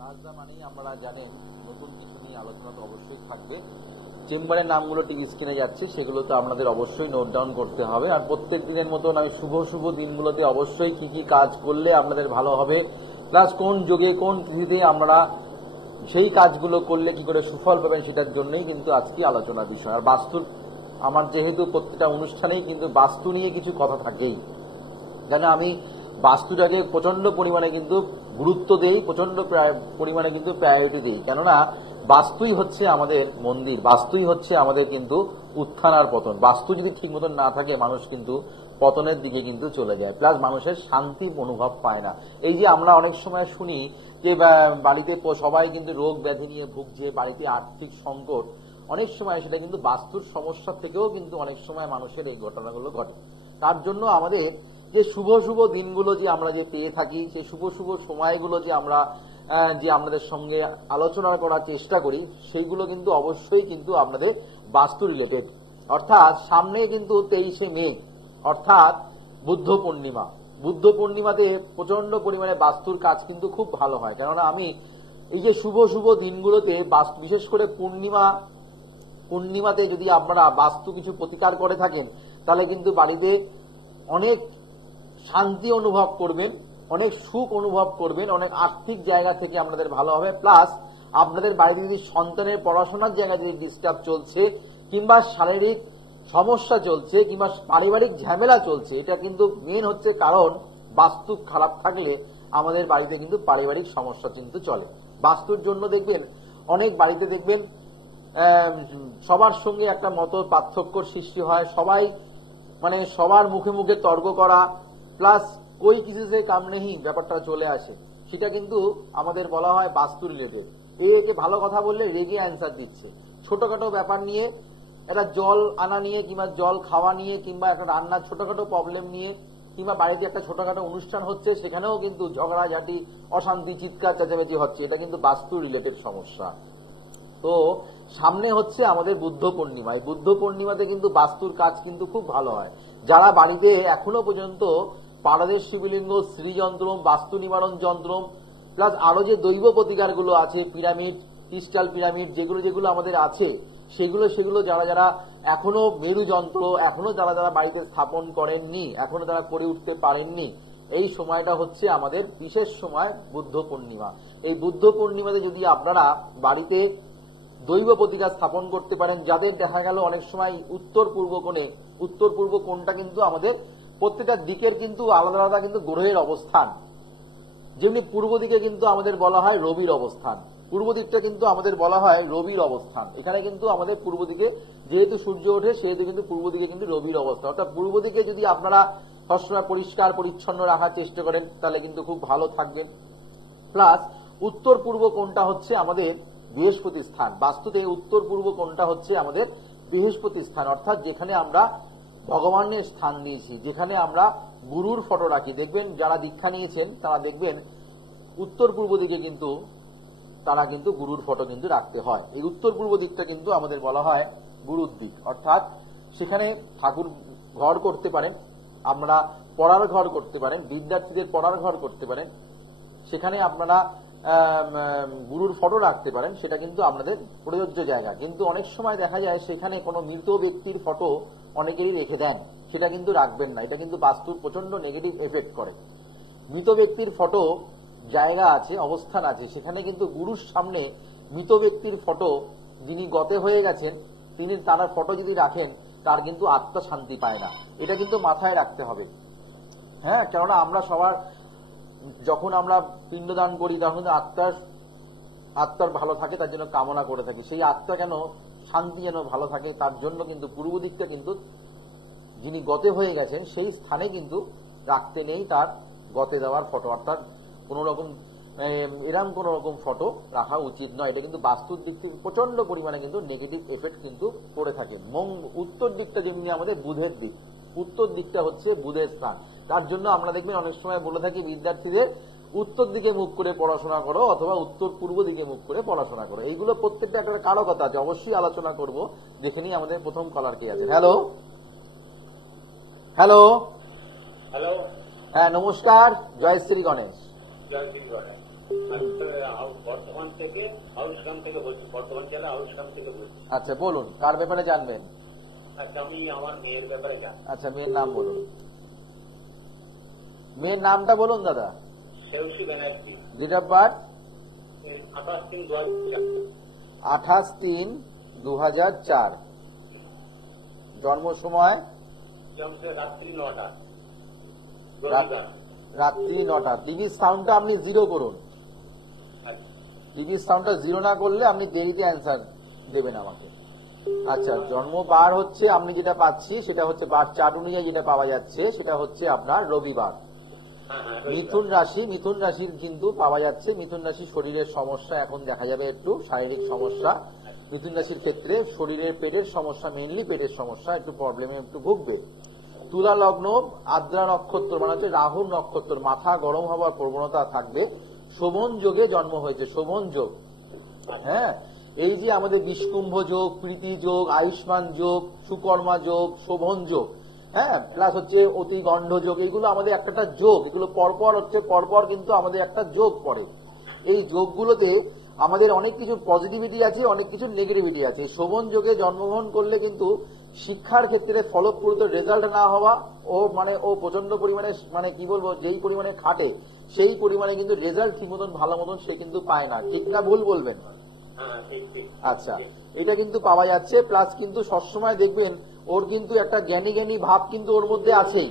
কাজটা মানেই আপনারা জানেন নতুন কিছু নিয়ে আলোচনা তো অবশ্যই থাকবে। চেম্বারের নামগুলো টিভি স্ক্রিনে যাচ্ছে, সেগুলো তো আপনাদের অবশ্যই নোট ডাউন করতে হবে। আর প্রত্যেক দিনের মতন আমি শুভ শুভ দিনগুলোতে অবশ্যই কি কি কাজ করলে আপনাদের ভালো হবে, প্লাস কোন যোগে কোন তিথিতে আমরা সেই কাজগুলো করলে কি করে সুফল পাবেন, সেটার জন্যই কিন্তু আজকে আলোচনার বিষয়। আর বাস্তুর আমার যেহেতু প্রত্যেকটা অনুষ্ঠানেই কিন্তু বাস্তু নিয়ে কিছু কথা থাকেই, কেন আমি বাস্তুটাকে প্রচন্ড পরিমাণে কিন্তু গুরুত্ব দেই, প্রচন্ড পরিমাণে কিন্তু প্রায়োরিটি দিই। কেননা বাস্তুই হচ্ছে আমাদের মন্দির, বাস্তুই হচ্ছে আমাদের কিন্তু উত্থান আর পতন। বাস্তু যদি ঠিক মতন না থাকে মানুষ কিন্তু পতনের দিকে কিন্তু চলে যায়, প্লাস মানুষের শান্তি অনুভব পায় না। এই যে আমরা অনেক সময় শুনি যে বাড়িতে সবাই কিন্তু রোগ ব্যাধি নিয়ে ভুগছে, বাড়িতে আর্থিক সংকট, অনেক সময় সেটা কিন্তু বাস্তুর সমস্যা থেকেও কিন্তু অনেক সময় মানুষের এই ঘটনাগুলো ঘটে। তার জন্য আমাদের যে শুভ শুভ দিনগুলো যে আমরা যে পেয়ে থাকি, সেই শুভ শুভ সময়গুলো যে আমরা যে আপনাদের সঙ্গে আলোচনা করার চেষ্টা করি, সেইগুলো কিন্তু অবশ্যই কিন্তু আপনাদের বাস্তু রিলেটেড। অর্থাৎ সামনে কিন্তু 23শে মে অর্থাৎ বুদ্ধ পূর্ণিমা। বুদ্ধ পূর্ণিমাতে প্রচন্ড পরিমাণে বাস্তুর কাজ কিন্তু খুব ভালো হয়। কেননা আমি এই যে শুভ শুভ দিনগুলোতে বাস্তু, বিশেষ করে পূর্ণিমাতে যদি আপনারা বাস্তু কিছু প্রতিকার করে থাকেন, তাহলে কিন্তু বাড়িতে অনেক শান্তি অনুভব করবেন, অনেক সুখ অনুভব করবেন, অনেক আর্থিক জায়গা থেকে আপনাদের ভালো হবে। প্লাস আপনাদের বাড়িতে যদি সন্তানের পড়াশোনার জায়গায় যদি ডিস্টার্ব চলছে, কিংবা শারীরিক সমস্যা চলছে, কিংবা পারিবারিক ঝামেলা চলছে, এটা কিন্তু মেন হচ্ছে কারণ বাস্তু খারাপ থাকলে আমাদের বাড়িতে কিন্তু পারিবারিক সমস্যা কিন্তু চলে। বাস্তুর জন্য দেখবেন অনেক বাড়িতে দেখবেন সবার সঙ্গে একটা মত পার্থক্যর সৃষ্টি হয়, সবাই মানে সবার মুখে মুখে তর্ক করা, প্লাস কই কিছু যে কাম নেই ব্যাপারটা চলে আসে। সেটা কিন্তু আমাদের বলা হয় বাস্তু রিলেটেড। যে ভালো কথা বললে রেগে অ্যান্সার দিচ্ছে, ছোটখাটো ব্যাপার নিয়ে, একটা জল আনা নিয়ে, কিংবা জল খাওয়া নিয়ে, কিংবা একটা রান্নার ছোটখাটো প্রবলেম নিয়ে, কিংবা বাড়িতে একটা ছোটখাটো অনুষ্ঠান হচ্ছে, সেখানেও কিন্তু ঝগড়াঝাটি, অশান্তি, চিৎকার চেঁচামেচি হচ্ছে। এটা কিন্তু বাস্তু রিলেটেড সমস্যা। তো সামনে হচ্ছে আমাদের বুদ্ধ পূর্ণিমা। এই বুদ্ধ পূর্ণিমাতে কিন্তু বাস্তুর কাজ কিন্তু খুব ভালো হয়। যারা বাড়িতে এখনো পর্যন্ত পারদের শিবলিঙ্গ, শ্রীযন্ত্র, বাস্তু নিবারণ যন্ত্র, প্লাস আরো যে দৈব প্রতিকারগুলো আছে, পিরামিড, ক্রিস্টাল পিরামিড, যেগুলো যেগুলো আমাদের আছে, সেগুলো যারা যারা এখনো মেরুযন্ত্র এখনো যারা বাড়িতে স্থাপন করেননি, এখনো যারা করে উঠতে পারেননি, এই সময়টা হচ্ছে আমাদের বিশেষ সময় বুদ্ধ পূর্ণিমা। এই বুদ্ধ পূর্ণিমাতে যদি আপনারা বাড়িতে দৈব প্রতিকার স্থাপন করতে পারেন, যাদের দেখা গেল অনেক সময় উত্তর পূর্ব কোণটা কিন্তু আমাদের প্রত্যেকটা দিকের কিন্তু আলাদা আলাদা কিন্তু গ্রহের অবস্থান। যেমনি পূর্ব দিকে কিন্তু আমাদের বলা হয় রবির অবস্থান, পূর্ব দিকটা কিন্তু আমাদের বলা হয় রবির অবস্থান। এখানে কিন্তু আমাদের পূর্ব দিকে যেহেতু সূর্য ওঠে, সেহেতু কিন্তু পূর্ব দিকে কিন্তু রবির অবস্থান। অর্থাৎ পূর্ব দিকে যদি আপনারা সবসময় পরিষ্কার পরিচ্ছন্ন রাখার চেষ্টা করেন, তাহলে কিন্তু খুব ভালো থাকবেন। প্লাস উত্তর পূর্ব কোণটা হচ্ছে আমাদের বৃহস্পতি স্থান। বাস্তুতে উত্তর পূর্ব কোণটা হচ্ছে আমাদের বৃহস্পতি স্থান, অর্থাৎ যেখানে আমরা ভগবানের স্থান দিয়েছি, যেখানে আমরা গুরুর ফটো রাখি। দেখবেন যারা দীক্ষা নিয়েছেন তারা দেখবেন উত্তর পূর্ব দিকে কিন্তু তারা কিন্তু গুরুর ফটো কিন্তু রাখতে হয়। এই উত্তর পূর্ব দিকটা কিন্তু আমাদের বলা হয় গুরুর দিক, অর্থাৎ সেখানে ঠাকুর ঘর করতে পারেন, আমরা পড়ার ঘর করতে পারেন, বিদ্যার্থীদের পড়ার ঘর করতে পারেন, সেখানে আপনারা গুরুর ফটো রাখতে পারেন। সেটা কিন্তু আপনাদের প্রযোজ্য জায়গা। কিন্তু অনেক সময় দেখা যায় সেখানে কোনো মৃত ব্যক্তির ফটো অনেকেরই রেখে দেন, সেটা কিন্তু রাখবেন না। এটা কিন্তু বাস্তুর প্রচন্ড নেগেটিভ এফেক্ট করে। মৃত ব্যক্তির ফটো জায়গা আছে, অবস্থান আছে, সেখানে কিন্তু গুরুর সামনে মৃত ব্যক্তির ফটো, যিনি গতে হয়ে গেছেন, তিনি তার ফটো যদি রাখেন, তার কিন্তু আত্মা শান্তি পায় না। এটা কিন্তু মাথায় রাখতে হবে। হ্যাঁ, কেননা আমরা সবার যখন আমরা পিণ্ডদান করি, তখন আত্মার ভালো থাকে, তার জন্য কামনা করে থাকি, সেই আত্মা যেন শান্তি যেন ভালো থাকে, তার জন্য কিন্তু পূর্ব দিকটা কিন্তু যিনি গতে হয়ে গেছেন সেই স্থানে কিন্তু রাখতে নেই তার গতে দেওয়ার ফটো, অর্থাৎ কোন রকম এরম কোন রকম ফটো রাখা উচিত নয়। এটা কিন্তু বাস্তুর দিক থেকে প্রচন্ড পরিমাণে কিন্তু নেগেটিভ এফেক্ট কিন্তু পড়ে থাকে। উত্তর দিকটা যেমনি আমাদের বুধের দিক, উত্তর দিকটা হচ্ছে বুধের স্থান। তার জন্য আমরা দেখবেন অনেক সময় বলে থাকি বিদ্যার্থীদের উত্তর দিকে মুখ করে পড়াশোনা করো, অথবা উত্তর পূর্ব দিকে মুখ করে পড়াশোনা করো। এইগুলো প্রত্যেকটা একটা কারকতা আছে, অবশ্যই আলোচনা করব। যেখানেই আমাদের প্রথম কলার কে আছে। হ্যালো হ্যালো হ্যালো, হ্যাঁ নমস্কার, জয় শ্রী গণেশ। বর্ধমান থেকে হাউসগ্রাম থেকে বলছি, বর্ধমান জেলা হাউসগ্রাম থেকে বলছি। আচ্ছা বলুন, কার ব্যাপারে জানবেন? আচ্ছা, আমি আমার মেয়ের ব্যাপারে জানি। আচ্ছা, মেয়ের নাম বলুন। মেয়ের নামটা বলুন দাদা। সেউসি ব্যানার্জি। Date of birth 28/3/2004। 28/3/2004। জন্ম সময় রাত্রি 9টা। রাত্রি 9টা। টিভির সাউন্ডটা আপনি 0 করুন। টিভির সাউন্ডটা 0 না করলে আপনি দেরিতে অ্যান্সার দেবেন আমাকে। আচ্ছা, জন্ম বার হচ্ছে, আমি যেটা পাচ্ছি সেটা হচ্ছে বার চার্ট অনুযায়ী যেটা পাওয়া যাচ্ছে সেটা হচ্ছে আপনার রবিবার। মিথুন রাশি, মিথুন রাশির কিন্তু পাওয়া যাচ্ছে। মিথুন রাশির শরীরের সমস্যা এখন দেখা যাবে, একটু শারীরিক সমস্যা। মিথুন রাশির ক্ষেত্রে শরীরের পেটের সমস্যা, মেইনলি পেটের সমস্যা, একটু প্রবলেমে একটু ভুগবে। তুলা লগ্ন, আদ্রা নক্ষত্র, মানে হচ্ছে রাহুর নক্ষত্র, মাথা গরম হওয়ার প্রবণতা থাকবে। শোভন যোগে জন্ম হয়েছে, শোভন যোগ। হ্যাঁ, এই যে আমাদের বিষকুম্ভ যোগ, প্রীতি যোগ, আয়ুষ্মান যোগ, সুকর্মা যোগ, শোভন যোগ, হ্যাঁ, প্লাস হচ্ছে অতি গণ্ড যোগ, এগুলো আমাদের একটা যোগ। এগুলো পরপর হচ্ছে, পরপর কিন্তু আমাদের একটা যোগ পড়ে। এই যোগগুলোতে আমাদের অনেক কিছু পজিটিভিটি আছে, অনেক কিছু নেগেটিভিটি আছে। শোভন যোগে জন্মগ্রহণ করলে কিন্তু শিক্ষার ক্ষেত্রে ফলপ্রদ রেজাল্ট না হওয়া, ও প্রচন্ড পরিমাণে, মানে কি বলবো, যেই পরিমাণে খাটে সেই পরিমাণে কিন্তু রেজাল্ট ঠিক মতন ভালো মতন সে কিন্তু পায় না। ঠিক না ভুল বলবেন? আচ্ছা, এটা কিন্তু পাওয়া যাচ্ছে। প্লাস কিন্তু সবসময় দেখবেন ওর কিন্তু একটা জ্ঞানী জ্ঞানী ভাব কিন্তু ওর মধ্যে আছেই।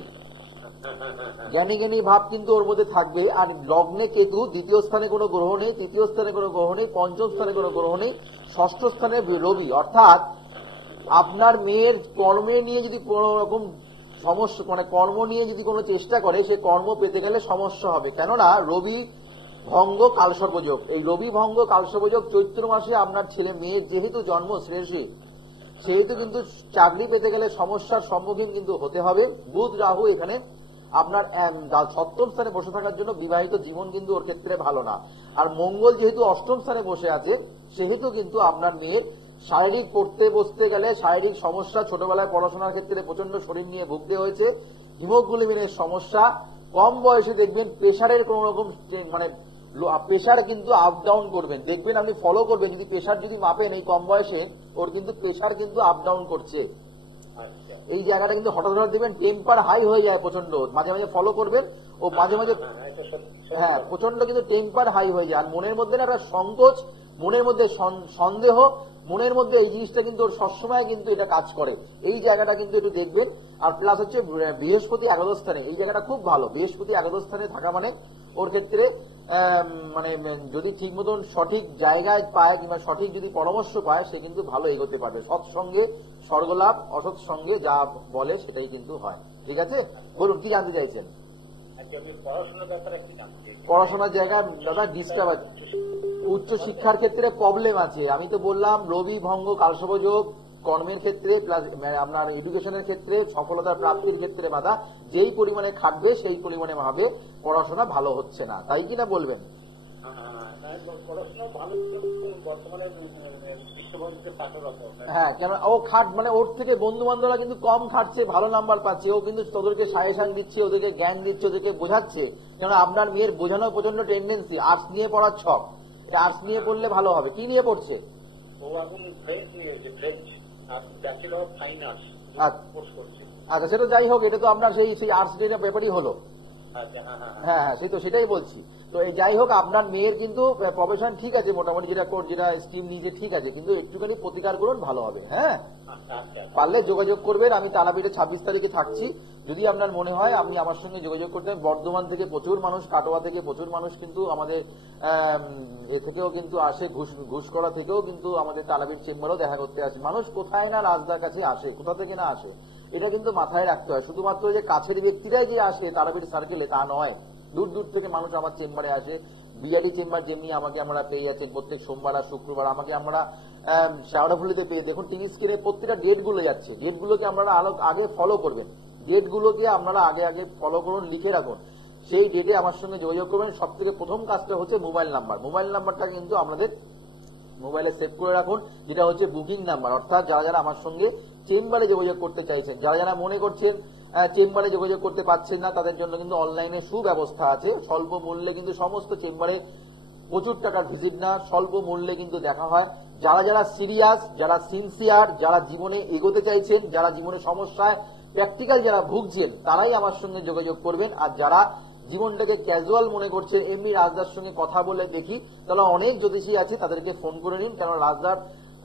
জ্ঞানী জ্ঞানী ভাব কিন্তু ওর মধ্যে থাকবে। আর লগ্নে কেতু, দ্বিতীয় স্থানে কোনো গ্রহ নেই, তৃতীয় স্থানে কোনো গ্রহ নেই, পঞ্চম স্থানে কোনো গ্রহ নেই, ষষ্ঠ স্থানে রবি। অর্থাৎ আপনার মেয়ের কর্মে নিয়ে যদি কোন রকম সমস্যা, মানে কর্ম নিয়ে যদি কোনো চেষ্টা করে, সে কর্ম পেতে গেলে সমস্যা হবে। কেননা রবি ভঙ্গ কালসর্পযোগ, এই রবি ভঙ্গ কালসর্পযোগ চৈত্র মাসে আপনার ছেলে মেয়ের যেহেতু জন্ম শ্রেষ্ঠী, সেহেতু কিন্তু চাকরি পেতে গেলে সমস্যার সম্মুখীন কিন্তু হতে হবে। বুধ রাহু এখানে আপনার সপ্তম স্থানে বসে থাকার জন্য বিবাহিত জীবন কিন্তু ওর ক্ষেত্রে ভালো না। আর মঙ্গল যেহেতু অষ্টম স্থানে বসে আছে, সেহেতু কিন্তু আপনার মেয়ের শারীরিক পড়তে বসতে গেলে শারীরিক সমস্যা, ছোটবেলায় পড়াশোনার ক্ষেত্রে প্রচন্ড শরীর নিয়ে ভুগতে হয়েছে, হিমোগ্লোবিনের সমস্যা, কম বয়সে দেখবেন প্রেশারের কোন রকম, মানে প্রেশার কিন্তু আপ ডাউন করবেন, দেখবেন আপনি ফলো করবেন, যদি প্রেশার যদি মাপেন এই কম বয়সে, ওর কিন্তু প্রেশার কিন্তু আপ ডাউন করছে। এই জায়গাটা কিন্তু হঠাৎ হঠাৎ দেখবেন টেম্পার হাই হয়ে যায় প্রচন্ড, মাঝে মাঝে ফলো করবেন, ও মাঝে মাঝে, হ্যাঁ, প্রচন্ড কিন্তু টেম্পার হাই হয়ে যায়। আর মনের মধ্যে না একটা সংকোচ, মনের মধ্যে সন্দেহ, মনের মধ্যে এই জিনিসটা কিন্তু ওর সবসময় কিন্তু এটা কাজ করে। এই জায়গাটা কিন্তু একটু দেখবেন। আর প্লাস হচ্ছে বৃহস্পতি একাদশ স্থানে, এই জায়গাটা খুব ভালো। বৃহস্পতি একাদশ স্থানে থাকা মানে ওর ক্ষেত্রে মানে যদি ঠিক মতন সঠিক জায়গায় পায় কিংবা সঠিক যদি পরামর্শ পায়, সে কিন্তু ভালো এগোতে পারবে। সৎসঙ্গে স্বর্গলাভ, অসৎ সঙ্গে যা বলে সেটাই কিন্তু হয়। ঠিক আছে, বলুন কি জানতে চাইছেন? পড়াশোনার জায়গা দাদা ডিস্টার্ব আছে, উচ্চ শিক্ষার ক্ষেত্রে প্রবলেম আছে। আমি তো বললাম রবি ভঙ্গ কালসর্পযোগ, কর্মের ক্ষেত্রে প্লাস আপনার এডুকেশনের ক্ষেত্রে, সফলতা প্রাপ্তির ক্ষেত্রে বাধা। যেই পরিমাণে খাটবে সেই পরিমাণে ভাবে পড়াশোনা ভালো হচ্ছে না, তাই কিনা বলবেন? হ্যাঁ, কেন ও মানে ওর থেকে বন্ধু বান্ধবরা কিন্তু কম খাটছে, ভালো নাম্বার পাচ্ছে, ও কিন্তু ওদেরকে সাজেশন দিচ্ছে, ওদেরকে জ্ঞান দিচ্ছে, ওদেরকে বোঝাচ্ছে। কেন আপনার মেয়ের বোঝানোর প্রচন্ড টেন্ডেন্সি, আর্টস নিয়ে পড়ার ছক, আর্টস নিয়ে পড়লে ভালো হবে। কি নিয়ে পড়ছে? আচ্ছা, সেটা যাই হোক, এটা তো আপনার সেই আর্টস ব্যাপারই হলো। হ্যাঁ হ্যাঁ, সেটাই বলছি। তো এই যাই হোক, আপনার মেয়ের কিন্তু প্রফেশন ঠিক আছে, মোটামুটি যেটা স্কিম নিয়ে ঠিক আছে, কিন্তু একটুখানি প্রতিকার করুন, ভালো হবে। হ্যাঁ, পারলে যোগাযোগ করবেন। আমি তারাপীঠে 26 তারিখে থাকছি। যদি আপনার মনে হয় আপনি আমার সঙ্গে যোগাযোগ করতে, বর্ধমান থেকে প্রচুর মানুষ, কাটোয়া থেকে প্রচুর মানুষ কিন্তু আমাদের এ থেকেও কিন্তু আসে, ঘুষকরা থেকেও কিন্তু আমাদের তারাপীঠ চেম্বারও দেখা করতে আসে। মানুষ কোথায় না রাজদার কাছে আসে, কোথা থেকে না আসে, এটা কিন্তু মাথায় রাখতে হয়। শুধুমাত্র যে কাছের ব্যক্তিরাই যে আসে তারাপীঠ সার্কেলে তা নয়, দূর দূর থেকে মানুষ আমার চেম্বারে আসে। বিআরডি চেম্বার যেমনি আমাকে আমরা পেয়ে যাচ্ছি প্রত্যেক সোমবার আর শুক্রবার, আমাকে আমরা শেওড়াফুলিতে পেয়ে, দেখুন টিভি স্ক্রিনে প্রত্যেকটা ডেট গুলো যাচ্ছে। ডেটগুলোকে আপনারা আগে ফলো করবেন, ডেটগুলোকে আপনারা আগে ফলো করুন, লিখে রাখুন। সেই ডেটে আমার সঙ্গে যোগাযোগ করবেন। সব থেকে প্রথম কাজটা হচ্ছে মোবাইল নাম্বার। মোবাইল নাম্বারটা কিন্তু আমাদের মোবাইলে সেভ করে রাখুন, যেটা হচ্ছে বুকিং নাম্বার। অর্থাৎ যারা যারা আমার সঙ্গে চেম্বারে যোগাযোগ করতে চাইছেন, যারা যারা মনে করছেন চেম্বারে যোগাযোগ করতে পারছেন না, তাদের জন্য কিন্তু অনলাইনে সুব্যবস্থা আছে। স্বল্প মূল্যে কিন্তু সমস্ত চেম্বারে প্রচুর টাকার ভিজিট না, স্বল্প মূল্যে কিন্তু দেখা হয়। যারা যারা সিরিয়াস, যারা সিনসিয়ার, যারা জীবনে এগোতে চাইছেন, যারা জীবনে সমস্যায় প্র্যাকটিক্যাল যারা ভুগছেন, তারাই আমার সঙ্গে যোগাযোগ করবেন। আর যারা জীবনটাকে ক্যাজুয়াল মনে করছেন, এমনি রাজদার সঙ্গে কথা বলে দেখি, তাহলে অনেক জ্যোতিষী আছে, তাদেরকে ফোন করে নিন। কেন রাজদার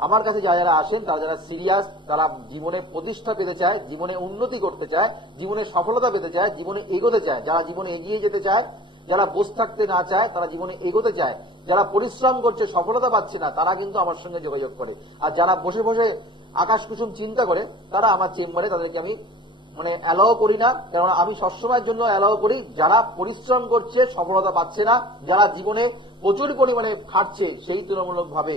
আমার কাছে যারা আসেন, তারা যারা সিরিয়াস, তারা জীবনে প্রতিষ্ঠা পেতে চায়, জীবনে উন্নতি করতে চায়, জীবনে সফলতা পেতে চায়, জীবনে এগোতে চায়, যারা জীবনে এগিয়ে যেতে চায়, যারা বসে থাকতে না চায়, তারা জীবনে এগোতে চায়, যারা পরিশ্রম করছে সফলতা পাচ্ছে না, তারা কিন্তু আমার সঙ্গে যোগাযোগ করে। আর যারা বসে বসে আকাশ কুসুম চিন্তা করে, তারা আমার চেম্বারে, তাদেরকে আমি অ্যালাও করি না। কেননা আমি সবসময়ের জন্য অ্যালাও করি যারা পরিশ্রম করছে, সফলতা পাচ্ছে না, যারা জীবনে প্রচুর পরিমাণে খাটছে, সেই তুলনামূলকভাবে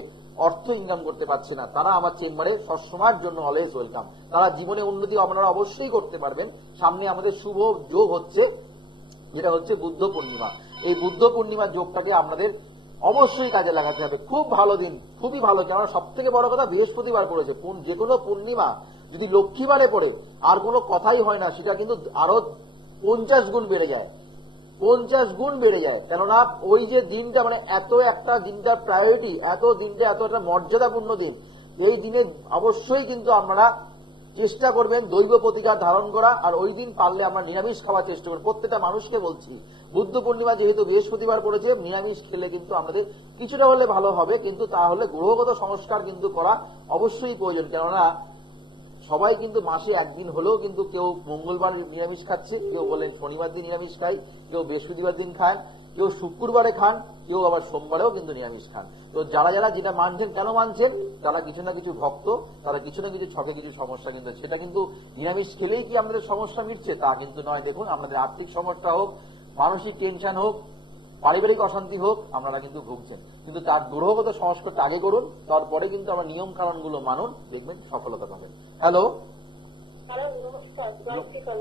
অর্থ ইনকাম করতে পারছে না, তারা আমার চেম্বারে সবসময়ের জন্য অলওয়েজ ওয়েলকাম। তারা জীবনে উন্নতি আপনারা অবশ্যই করতে পারবেন। সামনে আমাদের শুভ যোগ হচ্ছে, যেটা হচ্ছে বুদ্ধ পূর্ণিমা। এই বুদ্ধ পূর্ণিমার যোগটাকে আপনাদের অবশ্যই কাজে লাগাতে হবে। খুব ভালো দিন, খুবই ভালো। কেননা সব থেকে বড় কথা বৃহস্পতিবার পড়েছে। যে কোনো পূর্ণিমা যদি লক্ষ্মীবারে পড়ে, আর কোনো কথাই হয় না, সেটা কিন্তু আরো 50 গুণ বেড়ে যায়, 50 গুণ বেড়ে যায়। কেননা ওই যে দিনটা এত একটা দিনটা প্রায়োরিটি, এত দিনটা এত একটা মর্যাদাপূর্ণ দিন, এই দিনে অবশ্যই কিন্তু আপনারা চেষ্টা করবেন দৈব প্রতিকার ধারণ করা। আর ওই দিন পারলে আমরা নিরামিষ খাওয়ার চেষ্টা করব। প্রত্যেকটা মানুষকে বলছি, বুদ্ধ পূর্ণিমা যেহেতু বৃহস্পতিবার পড়েছে, নিরামিষ খেলে কিন্তু আমাদের কিছুটা হলে ভালো হবে, কিন্তু তাহলে গ্রহগত সংস্কার কিন্তু করা অবশ্যই প্রয়োজন। কেননা সবাই কিন্তু মাসে একদিন হলেও কিন্তু কেউ মঙ্গলবার নিরামিষ খাচ্ছে, কেউ বলেন শনিবার দিন নিরামিষ খাই, কেউ বৃহস্পতিবার দিন খান, কেউ শুক্রবারে খান, কেউ আবার সোমবারেও কিন্তু নিরামিষ খান। তো যারা যারা যেটা মানছেন, কেন মানছেন, তারা কিছু না কিছু ভক্ত, তারা কিছু না কিছু ছকে কিছু সমস্যা, কিন্তু সেটা কিন্তু নিরামিষ খেলেই কি আমাদের সমস্যা মিটছে তা কিন্তু নয়। দেখুন, আমাদের আর্থিক সমস্যা হোক, মানসিক টেনশন হোক, পারিবারিক অশান্তি হোক, আপনারা কিন্তু ভুগছেন, কিন্তু তার গ্রহগত সংস্কারটা আগে করুন, তারপরে কিন্তু আমার নিয়ম কানুনগুলো মানুন, দেখবেন সফলতা পাবেন। হ্যালো,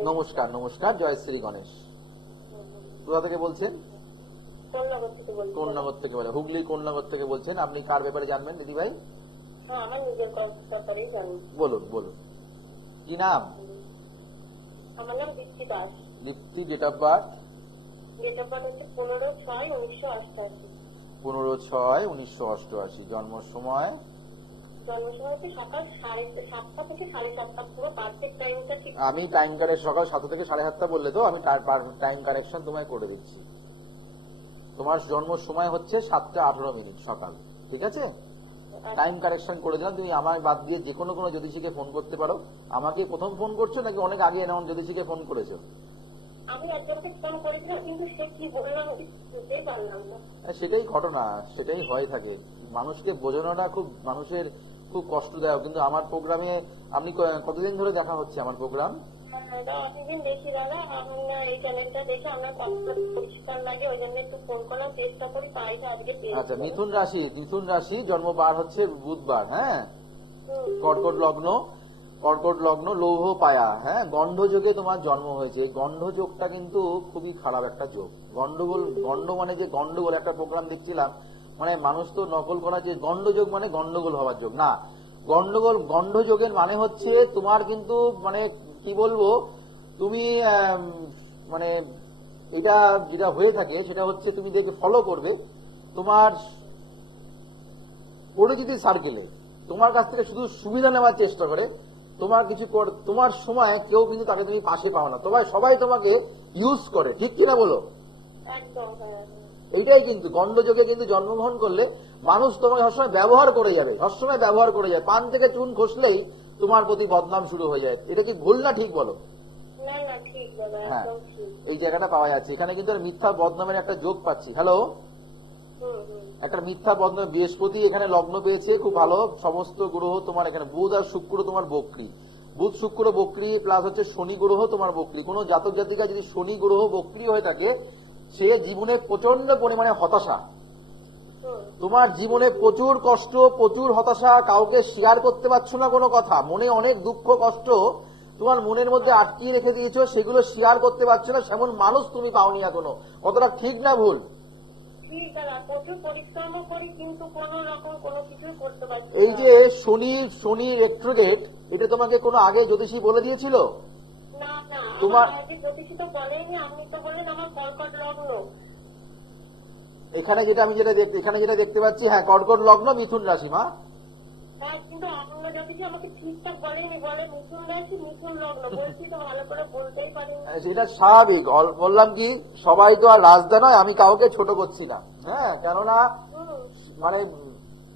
নমস্কার। নমস্কার, জয় শ্রী গণেশ। কোথা থেকে বলছেন? কোন নগর থেকে বলে? হুগলি কোন নগর থেকে বলছেন? আপনি কার ব্যাপারে জানবেন দিদি ভাই? আমার নিজের ব্যাপারেই জানি। বলুন বলুন, কি নাম? আমার নাম Dipti Das. Dipti, date of birth? Date of birth হচ্ছে 15/6/1988। 15/6/1988। জন্ম সময়? জন্ম সময় হচ্ছে সকাল 7:30 থেকে 7:30, পুরো পারফেক্ট টাইমটা ঠিক। আমি টাইম কারেক্ট সকাল 7 থেকে 7:30 বললে তো আমি টাইম কারেকশন তোমায় করে দিচ্ছি। তোমার জন্ম সময় হচ্ছে 7:18 সকাল, ঠিক আছে? টাইম কারেকশন করে দিলাম। তুমি আমার বাদ দিয়ে যে কোনো জ্যোতিষীকে ফোন করতে পারো। আমাকে প্রথম ফোন করছো নাকি অনেক আগে এমন জ্যোতিষীকে ফোন করেছো? আমি একজনকে ফোন করেছিলাম, কিন্তু সে কি বললাম বুঝতেই পারলাম না। সেটাই ঘটনা, সেটাই হয়ে থাকে। মানুষকে বোঝানোটা মানুষের খুব কষ্টদায়ক। কিন্তু আমার প্রোগ্রামে আপনি কতদিন ধরে দেখা হচ্ছে আমার প্রোগ্রাম? অনেকদিন বেশি দাদা। আপনার এই চ্যানেলটা দেখে আপনার কথা পরিষ্কার লাগে, ওই জন্য একটু ফোন করলাম, চেষ্টা করি, তাই তো আজকে পেয়েছি। আচ্ছা, মিথুন রাশি, জন্ম বার হচ্ছে বুধবার, হ্যাঁ? কর্কট লগ্ন, লৌহ পায়া, হ্যাঁ? গন্ডযোগে তোমার জন্ম হয়েছে। গন্ডযোগটা কিন্তু খুবই খারাপ একটা যোগ। গন্ড মানে যে গন্ডগোল, একটা প্রোগ্রাম দেখছিলাম, মানুষ তো নকল করা, যে গন্ডযোগ মানে গন্ডগোল হওয়ার যোগ না। গন্ডযোগের মানে হচ্ছে তোমার কিন্তু কি বলবো, তুমি এটা যেটা হয়ে থাকে সেটা হচ্ছে, তুমি দেখে ফলো করবে, তোমার পরিচিতি সার্কেলে তোমার কাছ থেকে শুধু সুবিধা নেওয়ার চেষ্টা করে, তোমার সময় কেউ কিন্তু তাকে তুমি পাশে পাও না, সবাই তোমাকে ইউজ করে, ঠিক কিনা বলো? এইটাই কিন্তু গন্ডযোগে কিন্তু জন্মগ্রহণ করলে মানুষ তোমাকে সবসময় ব্যবহার করে যাবে, পান থেকে চুন খসলেই তোমার প্রতি বদনাম শুরু হয়ে যায়। এটা কি ভুল না ঠিক বলো? হ্যাঁ, এই জায়গাটা পাওয়া যাচ্ছে এখানে, কিন্তু মিথ্যা বদনামের একটা যোগ পাচ্ছি। হ্যালো, একটা মিথ্যা বদনাম, বৃহস্পতি এখানে লগ্ন পেয়েছে, খুব ভালো। সমস্ত গ্রহ তোমার এখানে, বুধ আর শুক্র তোমার বক্রী, বুধ শুক্র বক্রী, প্লাস হচ্ছে শনি গ্রহ তোমার বক্রী। কোন জাতক জাতিকা যদি শনি গ্রহ বক্রী হয়ে থাকে, সে জীবনে প্রচন্ড পরিমাণে হতাশা, তোমার জীবনে প্রচুর কষ্ট, প্রচুর হতাশা, কাউকে শেয়ার করতে পারছো না কোনো কথা, মনে অনেক দুঃখ কষ্ট তোমার মনের মধ্যে আটকিয়ে রেখে দিয়েছো, সেগুলো শেয়ার করতে পারছো না, সেমন মানুষ তুমি পাওনি এখনো। কতটা ঠিক না ভুল? এই যে শনি রেট্রোগেট, এটা তোমাকে কোনো আগে জ্যোতিষী বলে দিয়েছিল? তোমার আমাকে জ্যোতিষী তো বলেনি, আপনি তো বললেন আমার কর্কট লগ্ন। এখানে যেটা দেখতে পাচ্ছি, হ্যাঁ কর্কট লগ্ন মিথুন রাশি মা। হ্যাঁ, কিন্তু আপনার জ্যোতিষী আমাকে ঠিকঠাক বলেনি, বলে মিথুন রাশি মিথুন লগ্ন। বলছি তো ভালো করে বলতেই পারিনি। সেটা স্বাভাবিক। বললাম কি, সবাই তো আর রাজদা নয়, আমি কাউকে ছোট করছি না। হ্যাঁ, কেননা মানে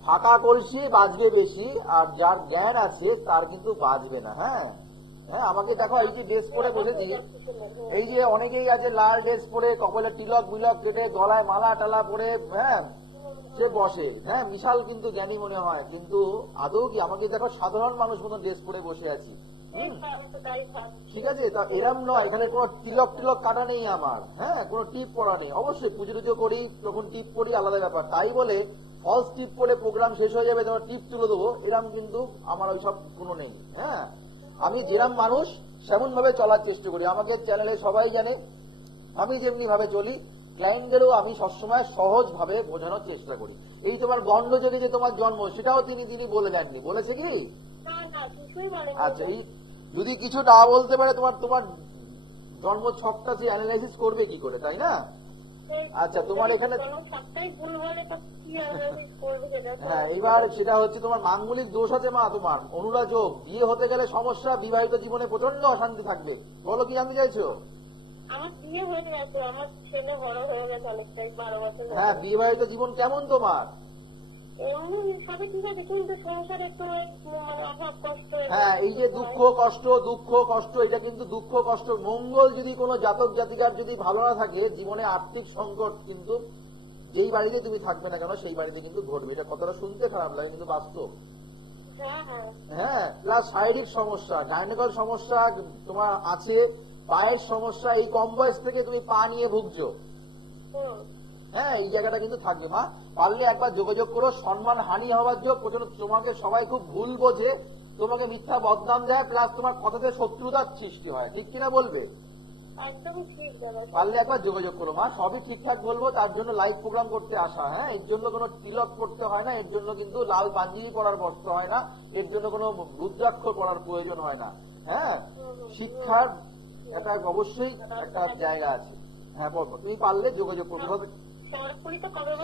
ফাঁকা কলসি বাজবে বেশি, আর যার জ্ঞান আছে তার কিন্তু বাজবে না। হ্যাঁ হ্যাঁ, আমাকে দেখো, এই যে ড্রেস পরে বসেছি, এই যে অনেকেই আছে লাল ড্রেস পরে, কপালে তিলক বিলক কেটে, গলায় মালা টালা পরে, হ্যাঁ সে বসে, হ্যাঁ বিশাল কিন্তু জ্ঞানী মনে হয়, কিন্তু আদৌ কি? আমাকে দেখো সাধারণ মানুষ মতন ড্রেস পরে বসে আছি। ঠিক আছে, তা এরম নয়, এখানে কোনো তিলক টিলক কাটা নেই আমার, হ্যাঁ কোনো টিপ পরা নেই। অবশ্যই পুজো টুজো করি, তখন টিপ পরি, আলাদা ব্যাপার। তাই বলে ফলস টিপ পরে প্রোগ্রাম শেষ হয়ে যাবে তোমার টিপ তুলে দেবো, এরম কিন্তু আমার ওইসব কোনো নেই। হ্যাঁ, আমি যেরম মানুষ সেমন ভাবে চলার চেষ্টা করি। আমাকে চ্যানেলে সবাই জানে আমি যেমনি ভাবে চলি, ক্লায়েন্টদেরও আমি সবসময় সহজ ভাবে বোঝানোর চেষ্টা করি। এই তোমার গন্ড যদি যে তোমার জন্ম, সেটাও তিনি বলে দেননি, বলেছে কি? আচ্ছা, এই যদি কিছু না বলতে পারে, তোমার জন্ম ছকটা যে অ্যানালাইসিস করবে কি করে, তাই না? আচ্ছা, তোমার এখানে হ্যাঁ, এবার সেটা হচ্ছে তোমার মাঙ্গলিক দোষ আছে মা, তোমার অনুরাযোগ, বিয়ে হতে গেলে সমস্যা, বিবাহিত জীবনে প্রচন্ড অশান্তি থাকবে। বলো কি জানতে চাইছো? আমার বিয়ে হয়ে গেছে, আমার ছেলে বড় হয়ে গেছে অনেকটাই, 12 বছর। হ্যাঁ, বিবাহিত জীবন কেমন তোমার? এমনি সবই ঠিক আছে, কিন্তু সংসারে একটু মানে অভাব কষ্ট। হ্যাঁ, এই যে দুঃখ কষ্ট, এটা কিন্তু দুঃখ কষ্ট। মঙ্গল যদি কোনো জাতক জাতিকার যদি ভালো না থাকে, জীবনে আর্থিক সংকট কিন্তু যেই বাড়িতে তুমি থাকবে না কেন সেই বাড়িতে কিন্তু ঘটবে। এটা কতটা শুনতে খারাপ লাগে, কিন্তু বাস্তব। হ্যাঁ, প্লাস শারীরিক সমস্যা, গাইনোকল সমস্যা তোমার আছে, পায়ের সমস্যা, এই কম বয়স থেকে তুমি পা নিয়ে ভুগছো। হ্যাঁ, এই জায়গাটা কিন্তু থাকবে মা। পারলে একবার যোগাযোগ করো। সম্মান হানি হওয়ার জন্য প্রচন্ড, তোমাকে সবাই খুব ভুল বোঝে, তোমাকে মিথ্যা বদনাম দেয়, প্লাস তোমার কথাতে শত্রুতার সৃষ্টি হয়, ঠিক কিনা বলবে? পারলে একবার যোগাযোগ করো মা, সবই ঠিকঠাক বলবো। তার জন্য লাইভ প্রোগ্রাম করতে আসা। হ্যাঁ, এর জন্য কোনো তিলক করতে হয় না, এর জন্য কিন্তু লাল পাঞ্জাবি পরার বস্ত্র হয় না, এর জন্য কোনো রুদ্রাক্ষ পরার প্রয়োজন হয় না। হ্যাঁ, শিক্ষার একটা অবশ্যই একটা জায়গা আছে। হ্যাঁ, তুমি পারলে যোগাযোগ করো।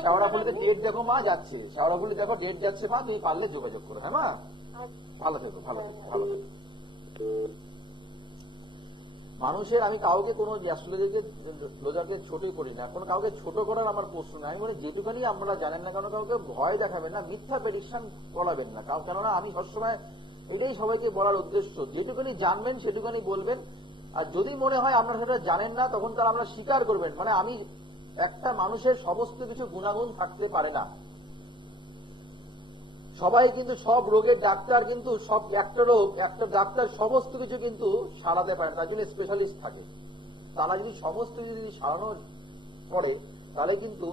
শেওড়াফুলিতে ডেট দেখো মা, যাচ্ছে শেওড়াফুলি, দেখো ডেট যাচ্ছে মা, তুমি পারলে যোগাযোগ করো। হ্যাঁ মা, ভালো থেকো, ভালো থেকো, ভালো থেকো। মানুষের, আমি কাউকে কোনো অ্যাস্ট্রোলজিকে লোজাকে ছোটই করি না, কোনো কাউকে ছোট করার আমার প্রশ্ন নাই। আমি মনে যেটুখানি আপনারা জানেন না কেন, কাউকে ভয় দেখাবেন না, মিথ্যা প্রেডিকশন বলাবেন না। কেননা আমি সবসময় এটাই সবাইকে বলার উদ্দেশ্য, যেটুখানি জানবেন সেটুখানি বলবেন। আর যদি মনে হয় আপনারা সেটা জানেন না, তখন তার আপনারা স্বীকার করবেন। মানে আমি, একটা মানুষের সমস্ত কিছু গুণাগুণ থাকতে পারে না। সবাই কিন্তু সব রোগের ডাক্তার, কিন্তু সব একটা রোগ একটা ডাক্তার সমস্ত কিছু কিন্তু সারাতে পারে না, তার জন্য স্পেশালিস্ট থাকে। তারা যদি সমস্ত কিছু যদি সারানোর পরে, তাহলে কিন্তু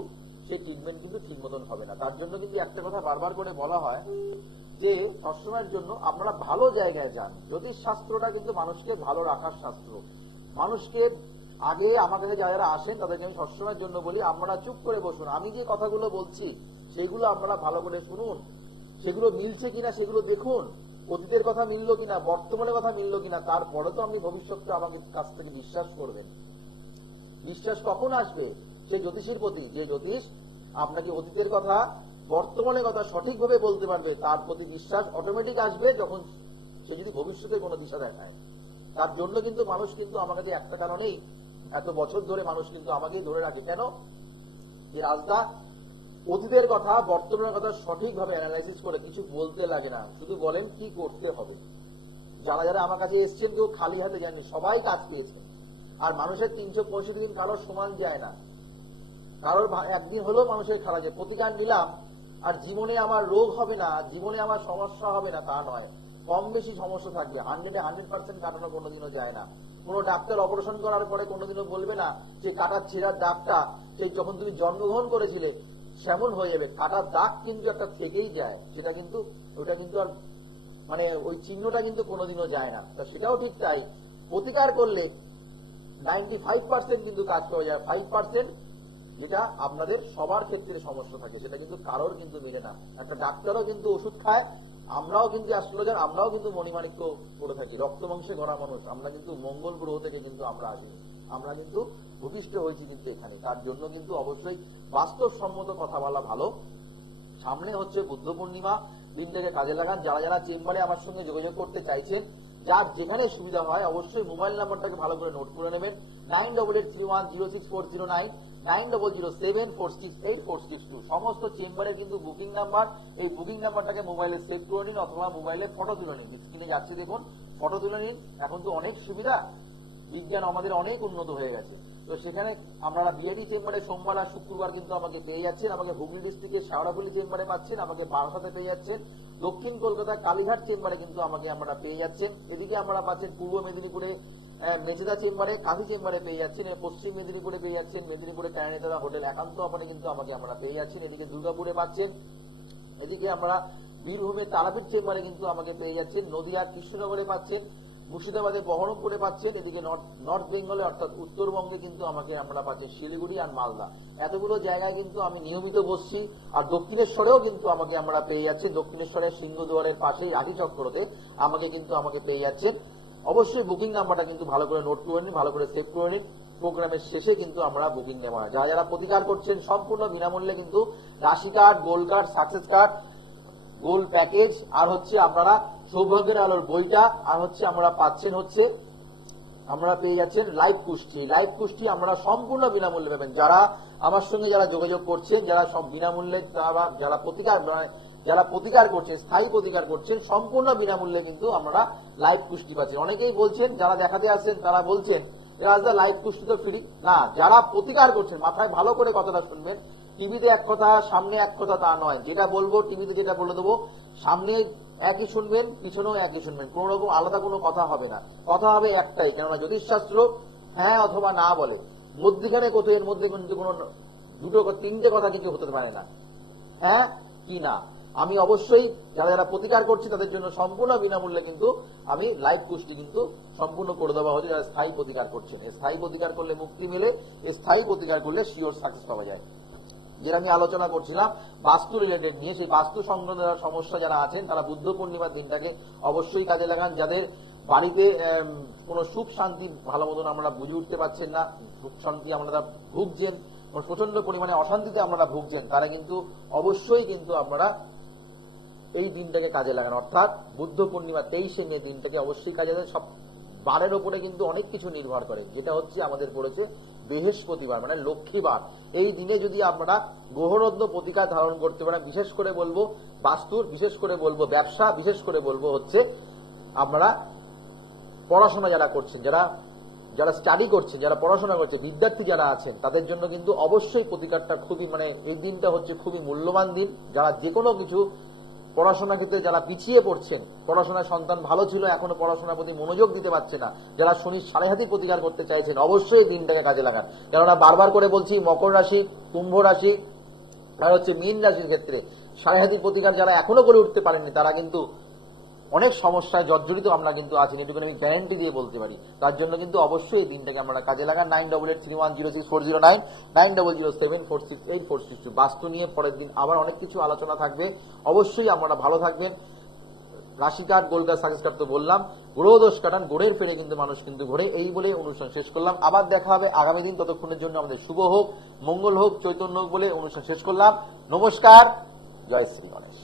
সেই ট্রিটমেন্ট কিন্তু ঠিক মতন হবে না। তার জন্য কিন্তু একটা কথা বারবার করে বলা হয় যে সবসময়ের জন্য আপনারা ভালো জায়গায় যান। জ্যোতিষ শাস্ত্রটা কিন্তু মানুষকে ভালো রাখার শাস্ত্র। মানুষকে আগে আমার কাছে যারা আসেন তাদেরকে আমি সবসময়ের জন্য বলি, আপনারা চুপ করে বসুন, আমি যে কথাগুলো বলছি সেগুলো আপনারা ভালো করে শুনুন, সেগুলো মিলছে কিনা সেগুলো দেখুন, অতীতের কথা মিললো কিনা, বর্তমানের কথা মিললো কিনা, তারপরে তো আপনি ভবিষ্যৎটা আমাকে কাছ থেকে বিশ্বাস করবেন। বিশ্বাস কখন আসবে? সে জ্যোতিষীর প্রতি, যে জ্যোতিষ আপনাকে অতীতের কথা বর্তমানের কথা সঠিকভাবে বলতে পারবে, তার প্রতি বিশ্বাস অটোমেটিক আসবে যখন সে যদি ভবিষ্যতে কোনো দিশা দেখায়। তার জন্য কিন্তু মানুষ কিন্তু আমার কাছে একটা কারণেই এত বছর ধরে মানুষ কিন্তু আমাকেই ধরে রাখে। কেন? যে রাজদা অতীতের কথা বর্তমানের কথা সঠিকভাবে অ্যানালাইসিস করে কিছু বলতে লাগে না, শুধু বলেন কি করতে হবে। যারা যারা আমার কাছে এসছেন কেউ খালি হাতে যায়নি, সবাই কাজ পেয়েছেন। আর মানুষের 365 দিন কারোর সমান যায় না, কারোর একদিন হলেও মানুষের খারাপ যায়। প্রতিকার নিলাম আর জীবনে আমার রোগ হবে না, জীবনে আমার সমস্যা হবে না, তা নয়। কম বেশি সমস্যা থাকবে, 100% কাটানো কোনোদিনও যায় না। কোন ডাক্তার অপারেশন করার পরে কোনোদিনও বলবে না যে কাটার ছেঁড়ার দাগটা সেই যখন তুমি জন্মগ্রহণ করেছিলে সেমন হয়ে যাবে। কাটার দাগ কিন্তু একটা থেকেই যায়, সেটা কিন্তু ওটা কিন্তু আর মানে ওই চিহ্নটা কিন্তু কোনোদিনও যায় না। তা সেটাও ঠিক তাই, প্রতিকার করলে 95% কিন্তু কাজ করে যায়, 5% যেটা আপনাদের সবার ক্ষেত্রে সমস্যা থাকে, সেটা কিন্তু কারোর কিন্তু মেলে না। একটা ডাক্তারও কিন্তু ওষুধ খায়, আমরাও কিন্তু অ্যাস্ট্রোলজার, আমরাও কিন্তু মণিমাণিক্য করে থাকি, রক্ত মাংসে গড়া মানুষ আমরা, কিন্তু মঙ্গল গ্রহ থেকে কিন্তু আমরা আসিনি, আমরা কিন্তু ভূপিষ্ঠ হয়েছি কিন্তু এখানে। তার জন্য কিন্তু অবশ্যই বাস্তবসম্মত কথা বলা ভালো। সামনে হচ্ছে বুদ্ধ পূর্ণিমা, দিনটাকে কাজে লাগান। যারা যারা চেম্বারে আমার সঙ্গে যোগাযোগ করতে চাইছেন, যার যেখানে সুবিধা হয়, অবশ্যই মোবাইল নাম্বারটাকে ভালো করে নোট করে নেবেন। 9883106409, 9007468462 সমস্ত চেম্বারের কিন্তু বুকিং নাম্বার। এই বুকিং নাম্বারটাকে মোবাইলে সেভ করে নিন অথবা মোবাইলে ফটো তুলে নিন। স্ক্রিনে যাচ্ছে দেখুন, ফটো তুলে নিন। এখন তো অনেক সুবিধা, বিজ্ঞান আমাদের অনেক উন্নত হয়ে গেছে। তো সেখানে আপনারা বিআইডি চেম্বারে সোমবার আর শুক্রবার কিন্তু আমাকে পেয়ে যাচ্ছেন, আমাকে হুগলি ডিস্ট্রিক্টের শেওড়াফুলি চেম্বারে পাচ্ছেন, আমাকে বারাসাতে পেয়ে যাচ্ছেন, দক্ষিণ কলকাতার কালীঘাট চেম্বারে কিন্তু আমাকে আমরা পেয়ে যাচ্ছেন। এদিকে আমরা পাচ্ছেন পূর্ব মেদিনীপুরে মেচেদা চেম্বারে, কাঁথি চেম্বারে পেয়ে যাচ্ছেন, পশ্চিম মেদিনীপুরে পেয়ে যাচ্ছেন, মেদিনীপুরে ক্যানিতলা হোটেল একান্ত আপনি কিন্তু আমাকে আমরা পেয়ে যাচ্ছেন। এদিকে দুর্গাপুরে পাচ্ছেন, এদিকে আমরা বীরভূমের তারাপীঠ চেম্বারে কিন্তু আমাকে পেয়ে যাচ্ছেন, নদিয়া কৃষ্ণনগরে পাচ্ছেন, মুর্শিদাবাদে বহরমপুরে পাচ্ছেন, এদিকে নর্থ বেঙ্গলে অর্থাৎ উত্তরবঙ্গে কিন্তু আমাকে আমরা পাচ্ছি শিলিগুড়ি আর মালদা। এতগুলো জায়গায় কিন্তু আমি নিয়মিত বসছি। আর দক্ষিণেশ্বরেও কিন্তু আমাকে আমরা পেয়ে যাচ্ছি, দক্ষিণেশ্বরের সিংহদুয়ারের পাশেই আটি চক্রতে আমাকে পেয়ে যাচ্ছেন। অবশ্যই বুকিং নাম্বারটা কিন্তু ভালো করে নোট করে নিন, ভালো করে সেভ করে নিন। প্রোগ্রামের শেষে কিন্তু আমরা বুকিং নেওয়া হয়। যারা যারা প্রতিকার করছেন সম্পূর্ণ বিনামূল্যে কিন্তু রাশি card, gold card, success card, gold package, আর হচ্ছে আপনারা সৌভাগ্যের আলোর বইটা, আর হচ্ছে আমরা পাচ্ছেন হচ্ছে আমরা পেয়ে যাচ্ছেন লাইভ কুষ্টি। লাইভ কুষ্টি আমরা সম্পূর্ণ বিনামূল্যে পাবেন। যারা আমার সঙ্গে যারা যোগাযোগ করছেন, যারা সব বিনামূল্যে, যারা প্রতিকার করছেন, স্থায়ী প্রতিকার করছেন, সম্পূর্ণ বিনামূল্যে কিন্তু আমরা লাইভ কুষ্টি পাচ্ছেন। অনেকেই বলছেন, যারা দেখাতে আসছেন তারা বলছেন রাজদা লাইভ কুষ্টি তো ফ্রি না, যারা প্রতিকার করছেন, মাথায় ভালো করে কথাটা শুনবেন। টিভিতে এক কথা, সামনে এক কথা তা নয়। যেটা বলবো টিভিতে যেটা বলে দেবো, সামনে একই শুনবেন, পিছনেও একই শুনবেন, কোন রকম আলাদা কোনো কথা হবে না। কথা হবে একটাই, কেননা জ্যোতিষশাস্ত্র হ্যাঁ অথবা না বলে, মধ্যখানে কোথাও এর মধ্যে কিন্তু কোনো দুটো তিনটে কথা কিন্তু হতে পারে না, হ্যাঁ কি না। আমি অবশ্যই যারা যারা প্রতিকার করছি তাদের জন্য সম্পূর্ণ বিনামূল্যে কিন্তু আমি লাইভ কুষ্টি কিন্তু সম্পূর্ণ করে দেওয়া হচ্ছে। যারা স্থায়ী প্রতিকার করছেন, স্থায়ী প্রতিকার করলে মুক্তি মেলে, স্থায়ী প্রতিকার করলে শিওর সাকসেস পাওয়া যায়। যেটা আমি আলোচনা করছিলাম বাস্তু রিলেটেড নিয়ে, সেই বাস্তু সংক্রান্ত সমস্যা যারা আছেন তারা বুদ্ধ পূর্ণিমার দিনটাকে অবশ্যই কাজে লাগান। যাদের বাড়িতে কোনো সুখ শান্তি ভালো মতন আমরা বুঝে উঠতে পারছেন না, সুখ শান্তি আমরা ভুগছেন, প্রচন্ড পরিমাণে অশান্তিতে আমরা ভুগছেন, তারা কিন্তু অবশ্যই কিন্তু আমরা এই দিনটাকে কাজে লাগান। অর্থাৎ বুদ্ধ পূর্ণিমা 23শে মে দিনটাকে অবশ্যই কাজে লাগান। সব বারের ওপরে কিন্তু অনেক কিছু নির্ভর করে, যেটা হচ্ছে আমাদের পড়েছে বৃহস্পতিবার, মানে লক্ষ্মীবার। এই দিনে যদি আপনারা গ্রহরত্ন প্রতিকার ধারণ করতে পারেন, বিশেষ করে বলবো বাস্তুর, বিশেষ করে বলবো ব্যবসা, বিশেষ করে বলবো হচ্ছে আপনারা পড়াশোনা যারা করছেন, যারা স্টাডি করছেন, যারা পড়াশোনা করছে, বিদ্যার্থী যারা আছেন, তাদের জন্য কিন্তু অবশ্যই প্রতিকারটা খুবই, মানে এই দিনটা হচ্ছে খুবই মূল্যবান দিন। যারা যে কোনো কিছু পড়াশোনা ক্ষেত্রে যারা পিছিয়ে পড়ছেন, পড়াশোনায় সন্তান ভালো ছিল এখনো পড়াশোনার প্রতি মনোযোগ দিতে পারছে না, যারা শনির সাড়ে হাতি প্রতিকার করতে চাইছেন, অবশ্যই দিনটাকে কাজে লাগান। কেননা বারবার করে বলছি, মকর রাশি, কুম্ভ রাশি আর হচ্ছে মীন রাশির ক্ষেত্রে সাড়ে হাতি প্রতিকার যারা এখনো করে উঠতে পারেননি, তারা কিন্তু অনেক সমস্যায় জর্জরিত আমরা কিন্তু আছি, এটুকু আমি গ্যারান্টি দিয়ে বলতে পারি। তার জন্য কিন্তু অবশ্যই এই দিনটাকে আমরা কাজে লাগান। 9883106409, 9007468462। বাস্তু নিয়ে পরের দিন আবার অনেক কিছু আলোচনা থাকবে। অবশ্যই আপনারা ভালো থাকবেন। রাশি card, gold card, success card তো বললাম। গ্রহ দোষ কাটান, গোড়ের ফেরে কিন্তু মানুষ কিন্তু ঘোরে। এই বলে অনুষ্ঠান শেষ করলাম। আবার দেখা হবে আগামী দিন। ততক্ষণের জন্য আমাদের শুভ হোক, মঙ্গল হোক, চৈতন্য হোক বলে অনুষ্ঠান শেষ করলাম। নমস্কার, জয় শ্রী গণেশ।